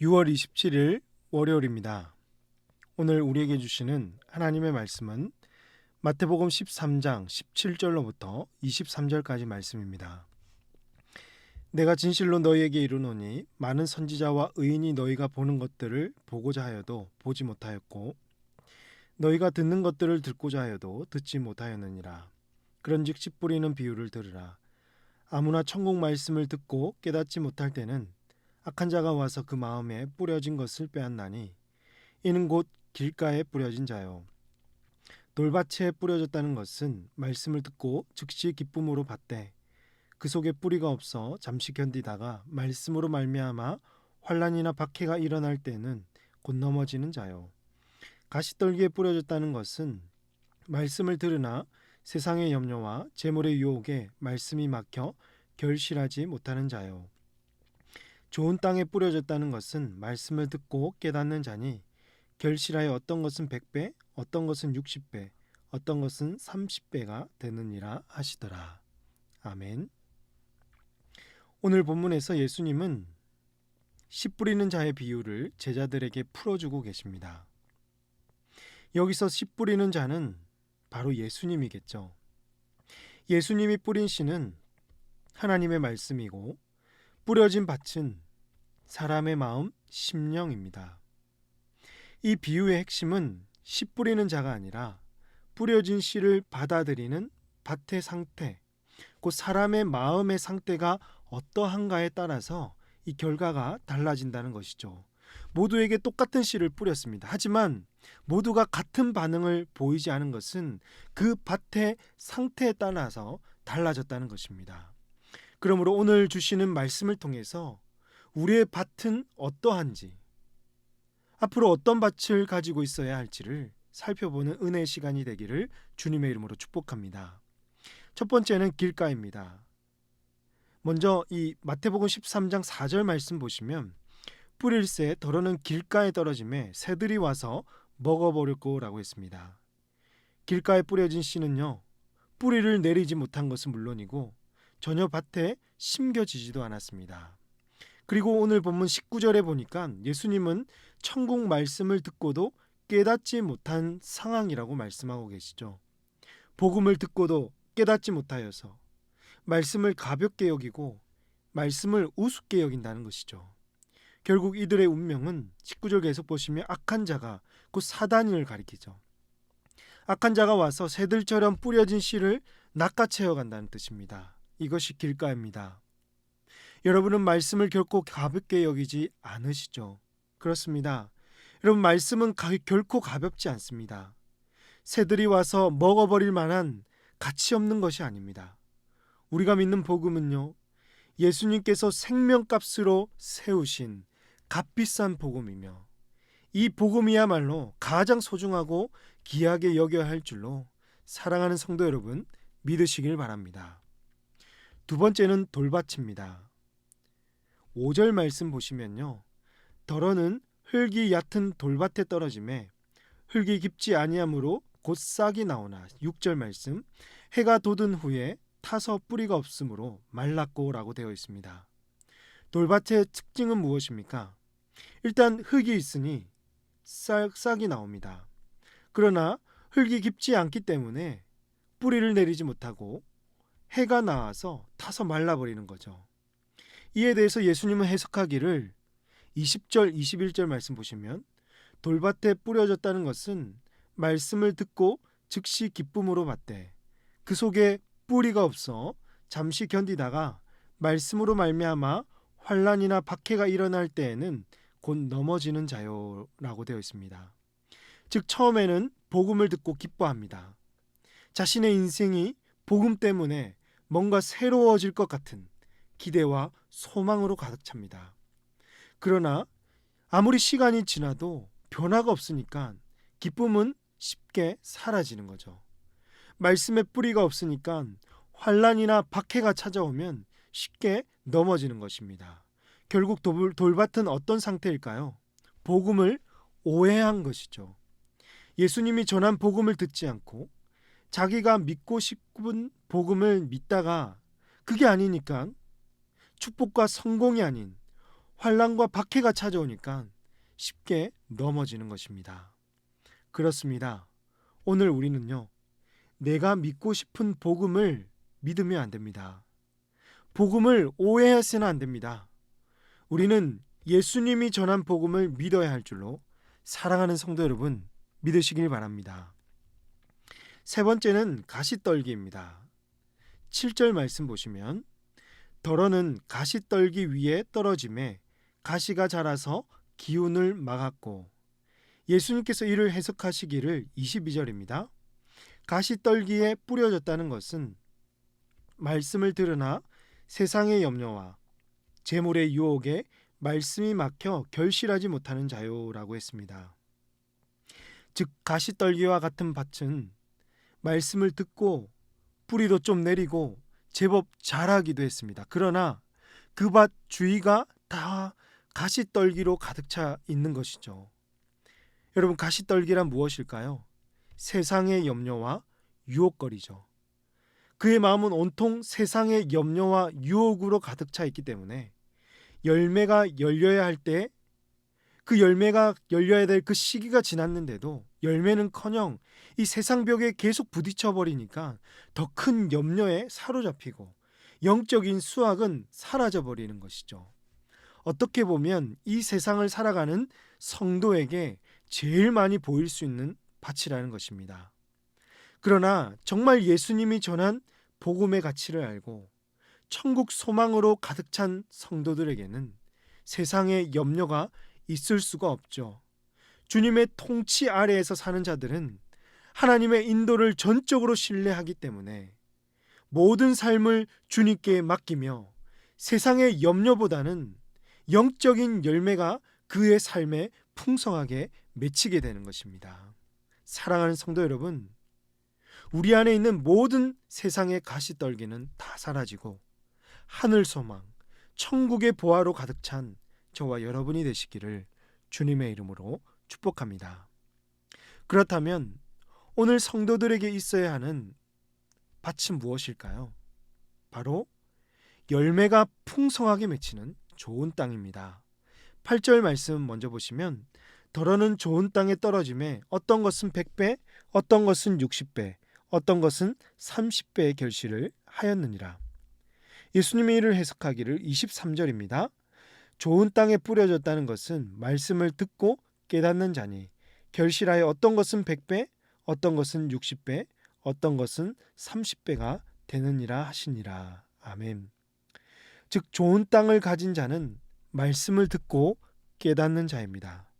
6월 27일 월요일입니다. 오늘 우리에게 주시는 하나님의 말씀은 마태복음 13장 17절로부터 23절까지 말씀입니다. 내가 진실로 너희에게 이르노니 많은 선지자와 의인이 너희가 보는 것들을 보고자 하여도 보지 못하였고 너희가 듣는 것들을 듣고자 하여도 듣지 못하였느니라. 그런즉 씨 뿌리는 비유를 들으라. 아무나 천국 말씀을 듣고 깨닫지 못할 때는 악한 자가 와서 그 마음에 뿌려진 것을 빼앗나니 이는 곧 길가에 뿌려진 자요. 돌밭에 뿌려졌다는 것은 말씀을 듣고 즉시 기쁨으로 받되 그 속에 뿌리가 없어 잠시 견디다가 말씀으로 말미암아 환난이나 박해가 일어날 때는 곧 넘어지는 자요. 가시떨기에 뿌려졌다는 것은 말씀을 들으나 세상의 염려와 재물의 유혹에 말씀이 막혀 결실하지 못하는 자요. 좋은 땅에 뿌려졌다는 것은 말씀을 듣고 깨닫는 자니 결실하여 어떤 것은 100배, 어떤 것은 60배, 어떤 것은 30배가 되느니라 하시더라. 아멘. 오늘 본문에서 예수님은 씨 뿌리는 자의 비유를 제자들에게 풀어주고 계십니다. 여기서 씨 뿌리는 자는 바로 예수님이겠죠. 예수님이 뿌린 씨는 하나님의 말씀이고 뿌려진 밭은 사람의 마음, 심령입니다. 이 비유의 핵심은 씨 뿌리는 자가 아니라 뿌려진 씨를 받아들이는 밭의 상태, 곧 사람의 마음의 상태가 어떠한가에 따라서 이 결과가 달라진다는 것이죠. 모두에게 똑같은 씨를 뿌렸습니다. 하지만 모두가 같은 반응을 보이지 않은 것은 그 밭의 상태에 따라서 달라졌다는 것입니다. 그러므로 오늘 주시는 말씀을 통해서 우리의 밭은 어떠한지, 앞으로 어떤 밭을 가지고 있어야 할지를 살펴보는 은혜의 시간이 되기를 주님의 이름으로 축복합니다. 첫 번째는 길가입니다. 먼저 이 마태복음 13장 4절 말씀 보시면 뿌릴새 더러는 길가에 떨어짐에 새들이 와서 먹어버렸고라고 했습니다. 길가에 뿌려진 씨는요, 뿌리를 내리지 못한 것은 물론이고 전혀 밭에 심겨지지도 않았습니다. 그리고 오늘 본문 19절에 보니까 예수님은 천국 말씀을 듣고도 깨닫지 못한 상황이라고 말씀하고 계시죠. 복음을 듣고도 깨닫지 못하여서 말씀을 가볍게 여기고 말씀을 우습게 여긴다는 것이죠. 결국 이들의 운명은 19절 계속 보시면 악한 자가 곧 사단을 가리키죠. 악한 자가 와서 새들처럼 뿌려진 씨를 낚아채어 간다는 뜻입니다. 이것이 길가입니다. 여러분은 말씀을 결코 가볍게 여기지 않으시죠? 그렇습니다. 여러분, 말씀은 결코 가볍지 않습니다. 새들이 와서 먹어버릴 만한 가치 없는 것이 아닙니다. 우리가 믿는 복음은요, 예수님께서 생명값으로 세우신 값비싼 복음이며 이 복음이야말로 가장 소중하고 귀하게 여겨야 할 줄로 사랑하는 성도 여러분 믿으시길 바랍니다. 두 번째는 돌밭입니다. 5절 말씀 보시면요, 더러는 흙이 얕은 돌밭에 떨어짐에 흙이 깊지 아니하므로 곧 싹이 나오나. 6절 말씀, 해가 돋은 후에 타서 뿌리가 없으므로 말랐고 라고 되어 있습니다. 돌밭의 특징은 무엇입니까? 일단 흙이 있으니 싹이 나옵니다. 그러나 흙이 깊지 않기 때문에 뿌리를 내리지 못하고 해가 나와서 타서 말라버리는 거죠. 이에 대해서 예수님은 해석하기를 20절, 21절 말씀 보시면 돌밭에 뿌려졌다는 것은 말씀을 듣고 즉시 기쁨으로 받되 그 속에 뿌리가 없어 잠시 견디다가 말씀으로 말미암아 환난이나 박해가 일어날 때에는 곧 넘어지는 자요라고 되어 있습니다. 즉 처음에는 복음을 듣고 기뻐합니다. 자신의 인생이 복음 때문에 뭔가 새로워질 것 같은 기대와 소망으로 가득 찹니다. 그러나 아무리 시간이 지나도 변화가 없으니까 기쁨은 쉽게 사라지는 거죠. 말씀의 뿌리가 없으니까 환난이나 박해가 찾아오면 쉽게 넘어지는 것입니다. 결국 돌밭은 어떤 상태일까요? 복음을 오해한 것이죠. 예수님이 전한 복음을 듣지 않고 자기가 믿고 싶은 복음을 믿다가 그게 아니니까 축복과 성공이 아닌 환난과 박해가 찾아오니까 쉽게 넘어지는 것입니다. 그렇습니다. 오늘 우리는요, 내가 믿고 싶은 복음을 믿으면 안 됩니다. 복음을 오해해서는 안 됩니다. 우리는 예수님이 전한 복음을 믿어야 할 줄로 사랑하는 성도 여러분, 믿으시길 바랍니다. 세 번째는 가시떨기입니다. 7절 말씀 보시면 덜어는 가시떨기 위에 떨어짐에 가시가 자라서 기운을 막았고, 예수님께서 이를 해석하시기를 22절입니다. 가시떨기에 뿌려졌다는 것은 말씀을 들으나 세상의 염려와 재물의 유혹에 말씀이 막혀 결실하지 못하는 자요라고 했습니다. 즉 가시떨기와 같은 밭은 말씀을 듣고 뿌리도 좀 내리고 제법 자라기도 했습니다. 그러나 그 밭 주위가 다 가시떨기로 가득 차 있는 것이죠. 여러분, 가시떨기란 무엇일까요? 세상의 염려와 유혹거리죠. 그의 마음은 온통 세상의 염려와 유혹으로 가득 차 있기 때문에 열매가 열려야 할 때 그 열매가 열려야 될 그 시기가 지났는데도 열매는커녕 이 세상 벽에 계속 부딪혀 버리니까 더 큰 염려에 사로잡히고 영적인 수확은 사라져 버리는 것이죠. 어떻게 보면 이 세상을 살아가는 성도에게 제일 많이 보일 수 있는 밭이라는 것입니다. 그러나 정말 예수님이 전한 복음의 가치를 알고 천국 소망으로 가득 찬 성도들에게는 세상의 염려가 있을 수가 없죠. 주님의 통치 아래에서 사는 자들은 하나님의 인도를 전적으로 신뢰하기 때문에 모든 삶을 주님께 맡기며 세상의 염려보다는 영적인 열매가 그의 삶에 풍성하게 맺히게 되는 것입니다. 사랑하는 성도 여러분, 우리 안에 있는 모든 세상의 가시떨기는 다 사라지고 하늘 소망, 천국의 보화로 가득 찬 저와 여러분이 되시기를 주님의 이름으로 축복합니다. 그렇다면 오늘 성도들에게 있어야 하는 밭은 무엇일까요? 바로 열매가 풍성하게 맺히는 좋은 땅입니다. 8절 말씀 먼저 보시면 덜어는 좋은 땅에 떨어짐에 어떤 것은 100배, 어떤 것은 60배, 어떤 것은 30배의 결실을 하였느니라. 예수님이 이를 해석하기를 23절입니다. 좋은 땅에 뿌려졌다는 것은 말씀을 듣고 깨닫는 자니 결실하여 어떤 것은 100배, 어떤 것은 60배, 어떤 것은 30배가 되느니라 하시니라. 아멘. 즉 좋은 땅을 가진 자는 말씀을 듣고 깨닫는 자입니다.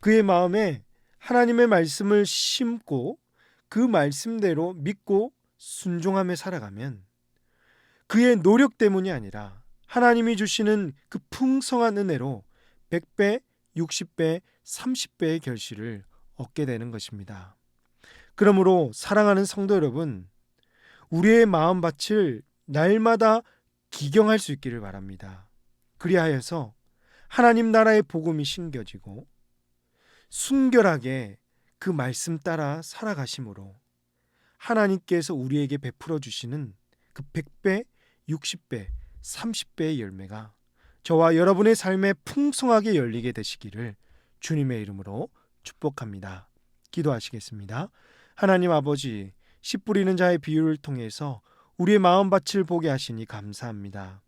그의 마음에 하나님의 말씀을 심고 그 말씀대로 믿고 순종하며 살아가면 그의 노력 때문이 아니라 하나님이 주시는 그 풍성한 은혜로 100배, 60배, 30배의 결실을 얻게 되는 것입니다. 그러므로 사랑하는 성도 여러분, 우리의 마음밭을 날마다 기경할 수 있기를 바랍니다. 그리하여서 하나님 나라의 복음이 심겨지고 순결하게 그 말씀 따라 살아가심으로 하나님께서 우리에게 베풀어 주시는 그 100배, 60배, 30배의 열매가 저와 여러분의 삶에 풍성하게 열리게 되시기를 주님의 이름으로 축복합니다. 기도하시겠습니다. 하나님 아버지, 씨 뿌리는 자의 비유를 통해서 우리의 마음밭을 보게 하시니 감사합니다.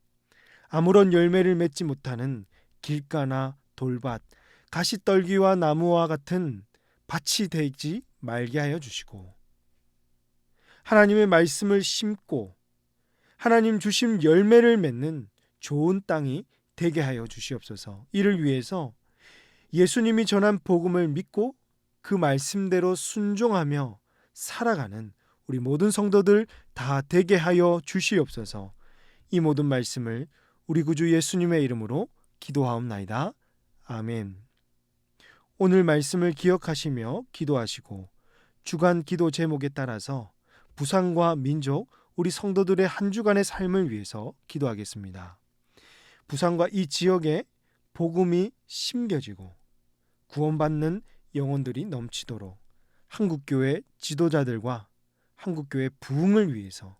아무런 열매를 맺지 못하는 길가나 돌밭, 가시떨기와 나무와 같은 밭이 되지 말게 하여 주시고 하나님의 말씀을 심고 하나님 주신 열매를 맺는 좋은 땅이 되게 하여 주시옵소서. 이를 위해서 예수님이 전한 복음을 믿고 그 말씀대로 순종하며 살아가는 우리 모든 성도들 다 되게 하여 주시옵소서. 이 모든 말씀을 우리 구주 예수님의 이름으로 기도하옵나이다. 아멘. 오늘 말씀을 기억하시며 기도하시고 주간 기도 제목에 따라서 부산과 민족, 우리 성도들의 한 주간의 삶을 위해서 기도하겠습니다. 부산과 이 지역에 복음이 심겨지고 구원받는 영혼들이 넘치도록 한국교회 지도자들과 한국교회 부흥을 위해서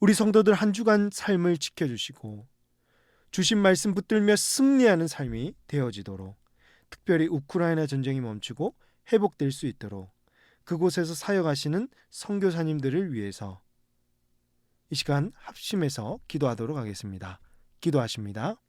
우리 성도들 한 주간 삶을 지켜주시고 주신 말씀 붙들며 승리하는 삶이 되어지도록, 특별히 우크라이나 전쟁이 멈추고 회복될 수 있도록 그곳에서 사역하시는 선교사님들을 위해서 이 시간 합심해서 기도하도록 하겠습니다. 기도하십니다.